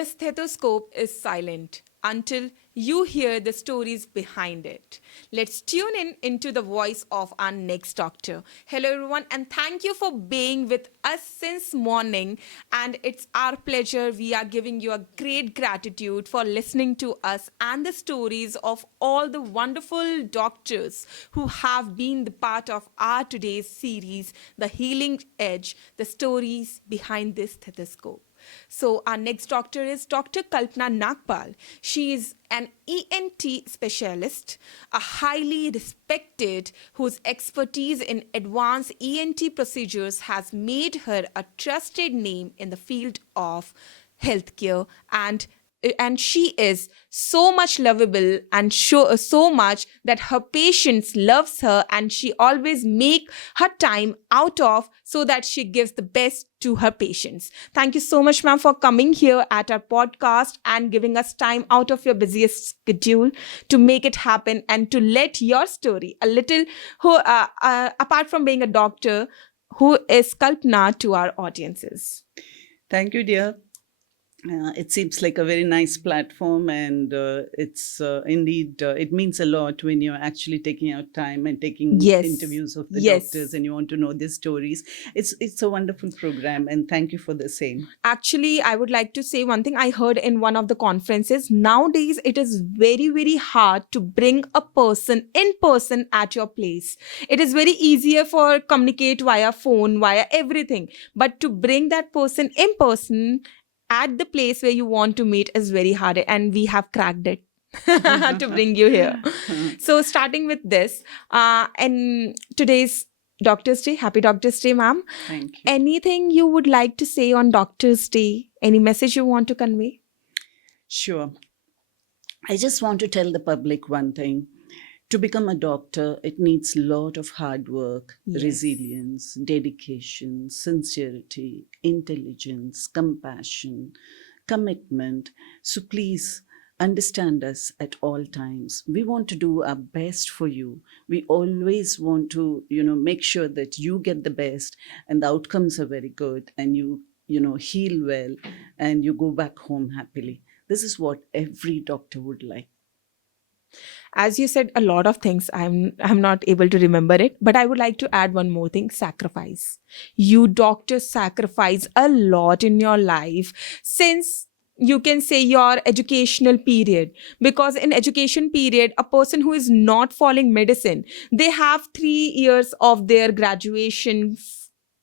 The stethoscope is silent until you hear the stories behind it. Let's tune in into the voice of our next doctor. Hello everyone and thank you for being with us since morning, and it's our pleasure. We are giving you a great gratitude for listening to us and the stories of all the wonderful doctors who have been the part of our today's series, The Healing Edge, the stories behind this stethoscope. So our next doctor is Dr. Kalpana Nagpal. She is an ENT specialist, a highly respected whose expertise in advanced ENT procedures has made her a trusted name in the field of healthcare, and she is so much lovable and so much that her patients loves her, and she always make her time out of so that she gives the best to her patients. Thank you so much, ma'am, for coming here at our podcast and giving us time out of your busiest schedule to make it happen and to let your story a little apart from being a doctor, who is Kalpana, to our audiences. Thank you, dear. It seems like a very nice platform, and it's indeed, it means a lot when you're actually taking out time and taking interviews of the doctors and you want to know their stories. It's a wonderful program, and thank you for the same. Actually, I would like to say one thing I heard in one of the conferences. Nowadays, it is very, very hard to bring a person in person at your place. It is very easier for communicate via phone, via everything. But to bring that person in person at the place where you want to meet is very hard, and we have cracked it to bring you here. So starting with this, and today's Doctor's Day, happy Doctor's Day, ma'am. Thank you. Anything you would like to say on Doctor's Day? Any message you want to convey? Sure. I just want to tell the public one thing. To become a doctor, it needs a lot of hard work, resilience, dedication, sincerity, intelligence, compassion, commitment. So please understand us at all times. We want to do our best for you. We always want to, make sure that you get the best and the outcomes are very good, and you heal well and you go back home happily. This is what every doctor would like. As you said a lot of things, I'm not able to remember it, but I would like to add one more thing: sacrifice. You doctors sacrifice a lot in your life since, you can say, your educational period, because in education period, a person who is not following medicine, they have 3 years of their graduation,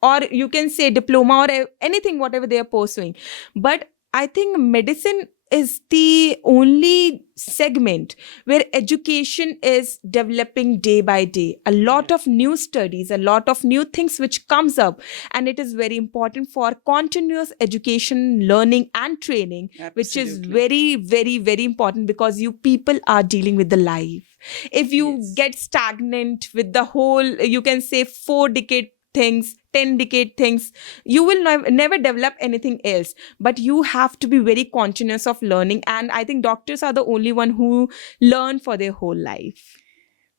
or you can say diploma, or anything, whatever they are pursuing. But I think medicine is the only segment where education is developing day by day. A lot of new studies, a lot of new things which comes up, and it is very important for continuous education, learning and training. Absolutely. Which is very, very, very important, because you people are dealing with the life. If you get stagnant with the whole, you can say, 4-decade things, 10-decade things, you will never develop anything else. But you have to be very conscious of learning, and I think doctors are the only one who learn for their whole life.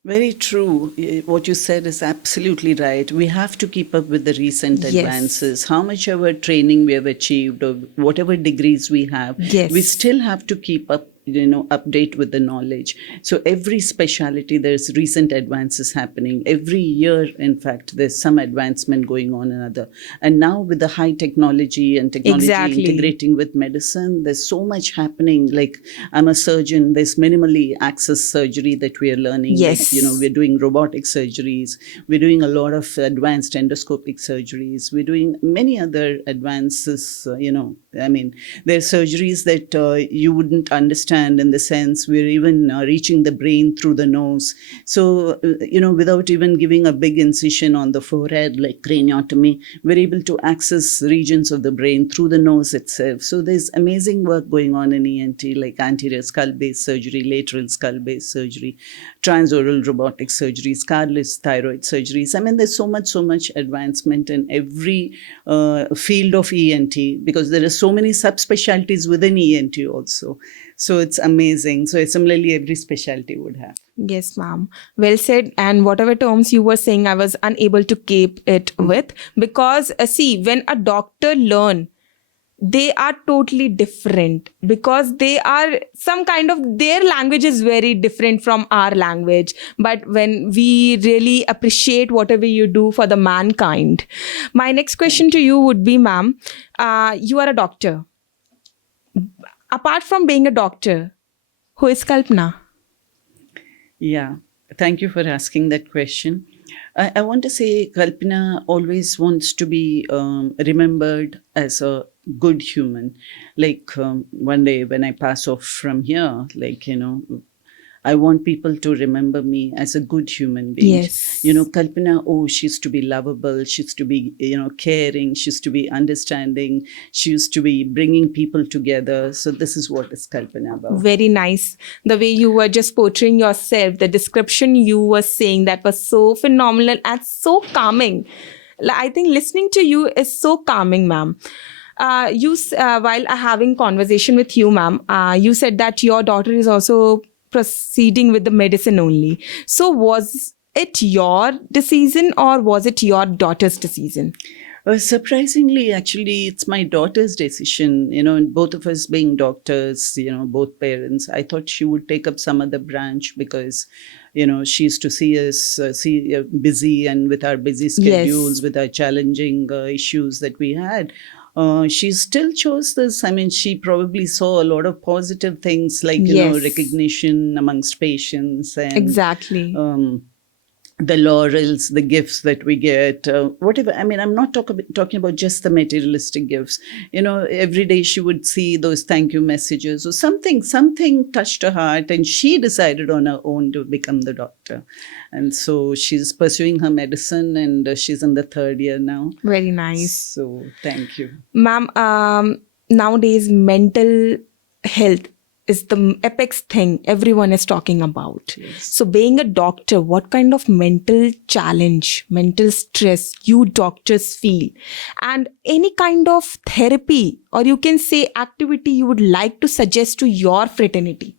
Very true. What you said is absolutely right. We have to keep up with the recent advances. How much ever training we have achieved, or whatever degrees we have, we still have to keep up, update with the knowledge. So every specialty, there's recent advances happening. Every year, in fact, there's some advancement going on another. And now with the high technology and technology integrating with medicine, there's so much happening. Like, I'm a surgeon, there's minimally access surgery that we are learning. Yes. Like, we're doing robotic surgeries. We're doing a lot of advanced endoscopic surgeries. We're doing many other advances, there are surgeries that you wouldn't understand, in the sense we're even reaching the brain through the nose. So, without even giving a big incision on the forehead, like craniotomy, we're able to access regions of the brain through the nose itself. So there's amazing work going on in ENT, like anterior skull-based surgery, lateral skull-based surgery, transoral robotic surgery, scarless thyroid surgeries. There's so much advancement in every field of ENT, because there are so many subspecialties within ENT also. So it's amazing. So similarly, every specialty would have. Yes, ma'am. Well said. And whatever terms you were saying, I was unable to keep it with, because see, when a doctor learn they are totally different because they are some kind of, their language is very different from our language. But when we really appreciate whatever you do for the mankind. My next question to you would be, ma'am, you are a doctor. Apart from being a doctor, who is Kalpana? Yeah, thank you for asking that question. I want to say Kalpana always wants to be remembered as a good human. Like one day when I pass off from here, like, I want people to remember me as a good human being. Yes. Kalpana, oh, she used to be lovable. She used to be, caring. She used to be understanding. She used to be bringing people together. So this is what is Kalpana about. Very nice. The way you were just portraying yourself, the description you were saying, that was so phenomenal and so calming. I think listening to you is so calming, ma'am. While having conversation with you, ma'am, you said that your daughter is also proceeding with the medicine only. So was it your decision or was it your daughter's decision? Surprisingly, actually, it's my daughter's decision. And both of us being doctors, both parents, I thought she would take up some other branch because, she used to see us busy, and with our busy schedules, Yes. with our challenging issues that we had. She still chose this. I mean, she probably saw a lot of positive things like, Yes. recognition amongst patients and Exactly. the laurels, the gifts that we get, whatever. I mean, I'm not talking about just the materialistic gifts. Every day she would see those thank you messages or something touched her heart, and she decided on her own to become the doctor. And so she's pursuing her medicine, and she's in the 3rd year now. Very nice. So thank you. Ma'am, nowadays mental health is the apex thing everyone is talking about. Yes. So being a doctor, what kind of mental challenge, mental stress you doctors feel? And any kind of therapy, or you can say activity you would like to suggest to your fraternity?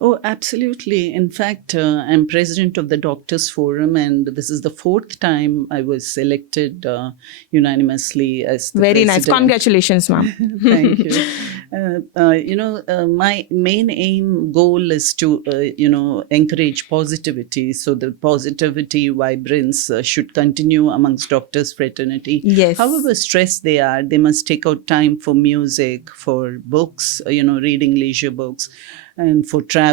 Oh, absolutely. In fact, I'm president of the Doctors Forum, and this is the 4th time I was elected unanimously as the Very nice. president. Congratulations, ma'am. Thank you. My main goal is to, encourage positivity. So the positivity vibrance should continue amongst doctors' fraternity. Yes. However stressed they are, they must take out time for music, for books, reading leisure books, and for travel.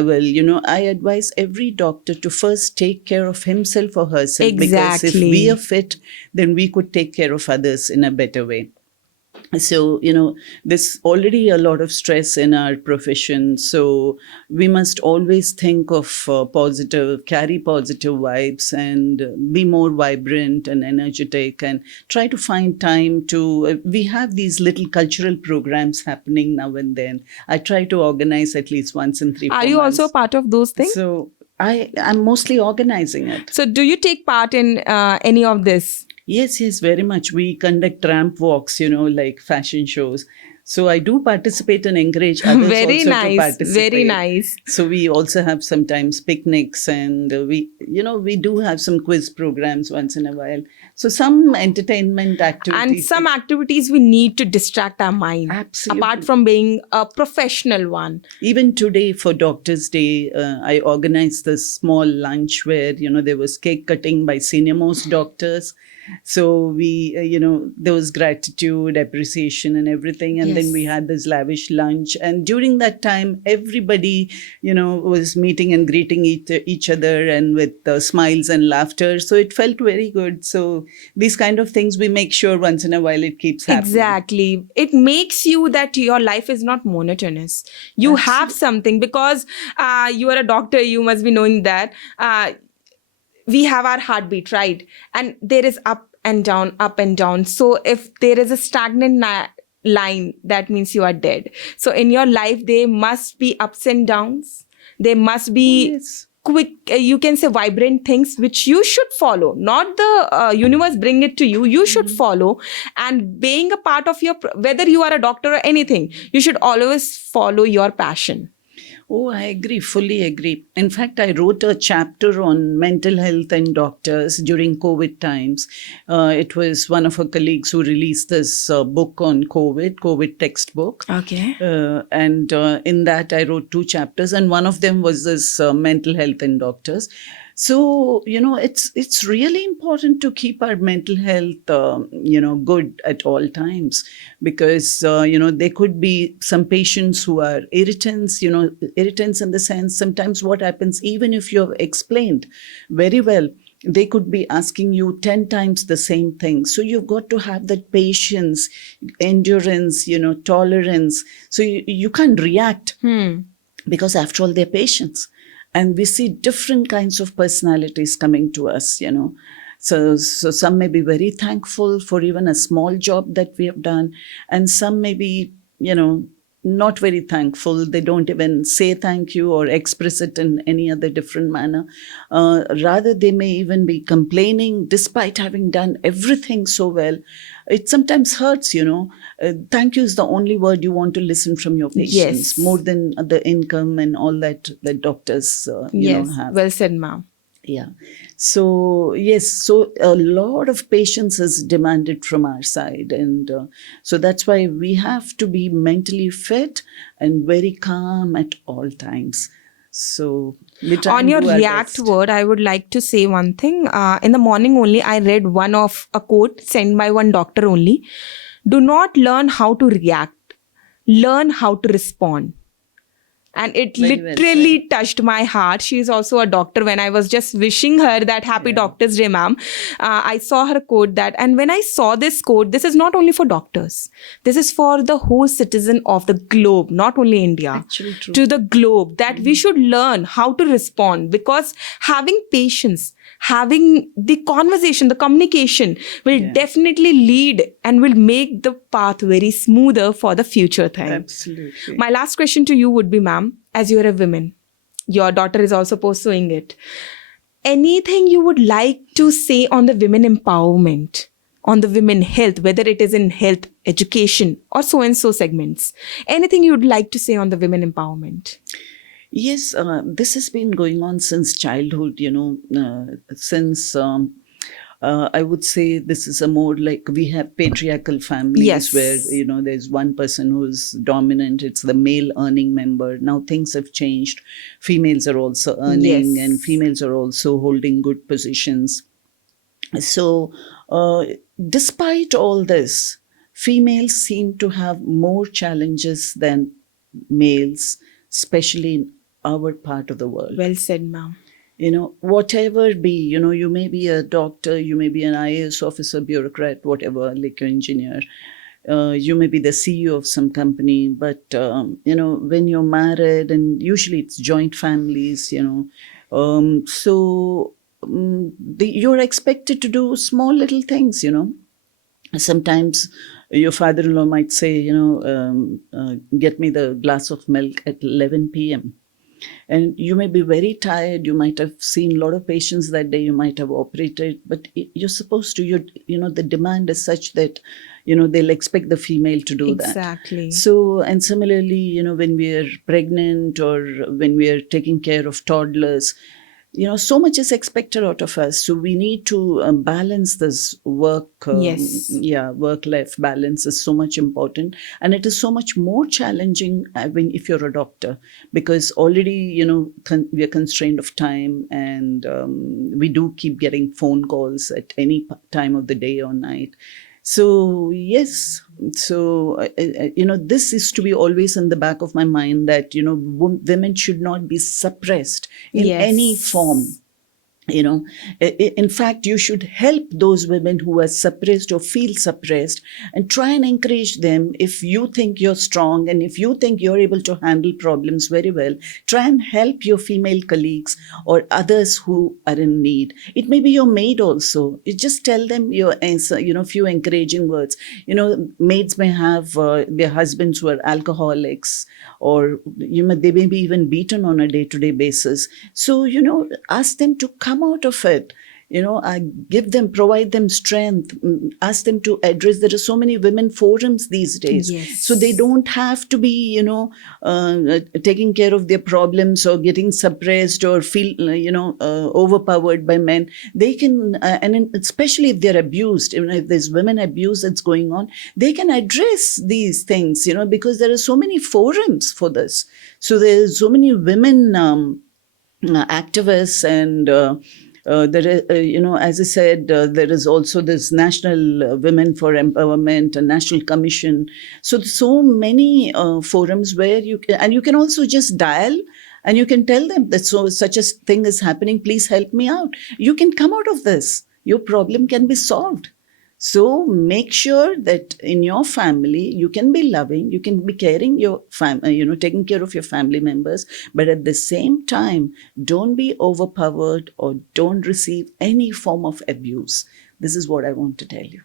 I advise every doctor to first take care of himself or herself. Because if we are fit, then we could take care of others in a better way. So, there's already a lot of stress in our profession. So we must always think of carry positive vibes, and be more vibrant and energetic, and try to find time to, we have these little cultural programs happening now and then. I try to organize at least once in 3-4 months. Are you also part of those things? So I'm mostly organizing it. So do you take part in any of this? Yes, very much. We conduct ramp walks, like fashion shows. So I do participate and encourage others Very also nice. to participate. Very nice. So we also have sometimes picnics, and we do have some quiz programs once in a while. So some entertainment activities. And some activities we need to distract our mind. Absolutely. Apart from being a professional one. Even today for Doctors' Day, I organized this small lunch where, there was cake cutting by senior most doctors. So we, there was gratitude, appreciation and everything. And then we had this lavish lunch. And during that time, everybody, was meeting and greeting each other, and with smiles and laughter. So it felt very good. So these kind of things, we make sure once in a while it keeps happening. Exactly. It makes you that your life is not monotonous. You have something, because you are a doctor, you must be knowing that. We have our heartbeat, right? And there is up and down, up and down. So if there is a stagnant line, that means you are dead. So in your life, there must be ups and downs. There must be quick, you can say vibrant things which you should follow. Not the universe bring it to you. You should follow. And being a part of whether you are a doctor or anything, you should always follow your passion. Oh, I agree, fully agree. In fact, I wrote a chapter on mental health and doctors during COVID times. It was one of our colleagues who released this book on COVID textbook. Okay. And in that, I wrote two chapters, and one of them was this mental health and doctors. So it's really important to keep our mental health good at all times, because there could be some patients who are irritants in the sense, sometimes what happens, even if you have explained very well, they could be asking you 10 times the same thing. So you've got to have that patience, endurance, tolerance. So you can't react, because after all, they're patients. And we see different kinds of personalities coming to us. So some may be very thankful for even a small job that we have done, and some may be, not very thankful. They don't even say thank you or express it in any other different manner. Rather, they may even be complaining despite having done everything so well. It sometimes hurts. Thank you is the only word you want to listen from your patients, Yes. more than the income and all that doctors, Yes. have. Well said, ma'am. Yeah. So, yes, so a lot of patience is demanded from our side. And so that's why we have to be mentally fit and very calm at all times. So, we try On and your do our react best. word, I would like to say one thing. In the morning only, I read one of a quote sent by one doctor only. Do not learn how to react, learn how to respond. And it Very well literally touched my heart. She is also a doctor. When I was just wishing her that happy Yeah. Doctor's Day, ma'am, I saw her quote that. And when I saw this quote, this is not only for doctors, this is for the whole citizen of the globe, not only India, Actually true. to the globe, that we should learn how to respond, because having patience, having the conversation, the communication will Yeah. definitely lead and will make the path very smoother for the future thing. Absolutely. My last question to you would be, ma'am, as you're a woman, your daughter is also pursuing it. Anything you would like to say on the women empowerment, on the women health, whether it is in health, education, or so and so segments? Anything you would like to say on the women empowerment? Yes, this has been going on since childhood, since I would say this is a more like, we have patriarchal families Yes. where, there's one person who's dominant, it's the male earning member. Now things have changed. Females are also earning, Yes. and females are also holding good positions. So, despite all this, females seem to have more challenges than males, especially in our part of the world. Well said, ma'am. Whatever be, you may be a doctor, you may be an IAS officer, bureaucrat, whatever, like an engineer. You may be the CEO of some company, but, when you're married, and usually it's joint families, you're expected to do small little things. Sometimes your father-in-law might say, get me the glass of milk at 11 p.m. And you may be very tired. You might have seen a lot of patients that day. You might have operated, but you're supposed to, the demand is such that, they'll expect the female to do that. Exactly. So, and similarly, when we are pregnant or when we are taking care of toddlers, so much is expected out of us. So we need to balance this work. Yes. Work-life balance is so much important. And it is so much more challenging if you're a doctor, because already, we are constrained of time, and we do keep getting phone calls at any time of the day or night. So, yes. So, this is to be always in the back of my mind, that, women should not be suppressed in Yes. any form. In fact, you should help those women who are suppressed or feel suppressed, and try and encourage them. If you think you're strong and if you think you're able to handle problems very well, try and help your female colleagues or others who are in need. It may be your maid also. You just tell them your answer, few encouraging words. Maids may have their husbands who are alcoholics, or they may be even beaten on a day-to-day basis. So, ask them to come out of it. provide them strength, ask them to address. There are so many women forums these days. Yes. So they don't have to be, taking care of their problems or getting suppressed or feel, overpowered by men. They can, especially if they're abused, if there's women abuse that's going on, they can address these things, because there are so many forums for this. So there's so many women activists, and there, as I said, there is also this National Women for Empowerment, a National Commission. So many forums where you can also just dial, and you can tell them that such a thing is happening. Please help me out. You can come out of this. Your problem can be solved. So make sure that in your family, you can be loving, you can be caring your taking care of your family members, but at the same time, don't be overpowered or don't receive any form of abuse. This is what I want to tell you.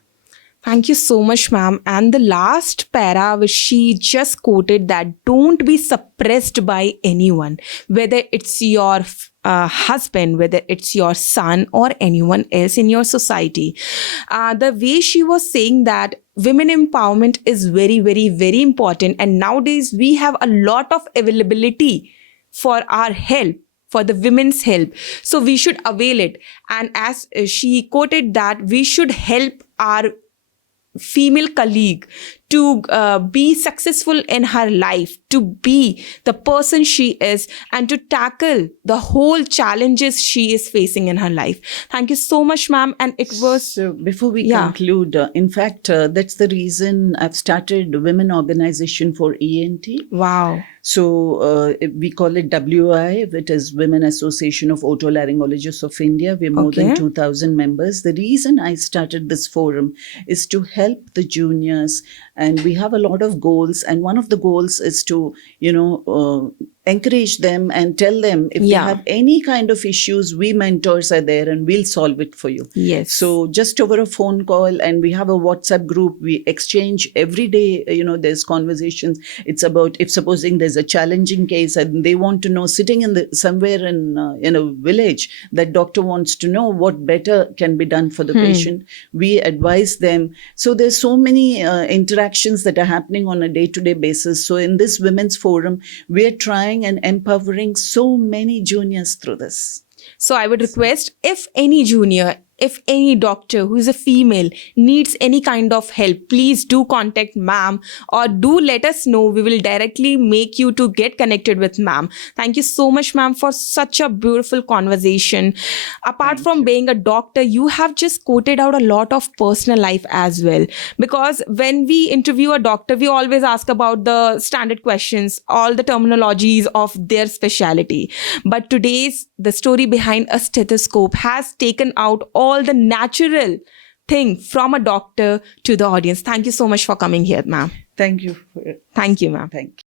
Thank you so much, ma'am. And the last para which she just quoted, that don't be suppressed by anyone, whether it's your husband, whether it's your son or anyone else in your society. The way she was saying that women empowerment is very, very, very important. And nowadays we have a lot of availability for our help, for the women's help. So we should avail it. And as she quoted that, we should help our female colleague to be successful in her life, to be the person she is, and to tackle the whole challenges she is facing in her life. Thank you so much, ma'am. And it was... So before we conclude, in fact, that's the reason I've started a women organization for ENT. Wow. So we call it WI, it is Women Association of Otolaryngologists of India. We're more than 2,000 members. The reason I started this forum is to help the juniors, and we have a lot of goals. And one of the goals is to, encourage them and tell them if they have any kind of issues, we mentors are there and we'll solve it for you. Yes. So just over a phone call, and we have a WhatsApp group. We exchange every day, there's conversations. It's about, if supposing there's a challenging case and they want to know, sitting somewhere in a village, that doctor wants to know what better can be done for the patient. We advise them. So there's so many interactions that are happening on a day-to-day basis. So in this women's forum, we're trying and empowering so many juniors through this. So I would request, if any junior, if any doctor who is a female needs any kind of help, please do contact ma'am, or do let us know. We will directly make you to get connected with ma'am. Thank you so much, ma'am, for such a beautiful conversation. Apart from being a doctor, you have just quoted out a lot of personal life as well. Because when we interview a doctor, we always ask about the standard questions, all the terminologies of their specialty. But the story behind a stethoscope has taken out all the natural thing from a doctor to the audience. Thank you so much for coming here, ma'am. Thank you. Thank you, ma'am. Thank you.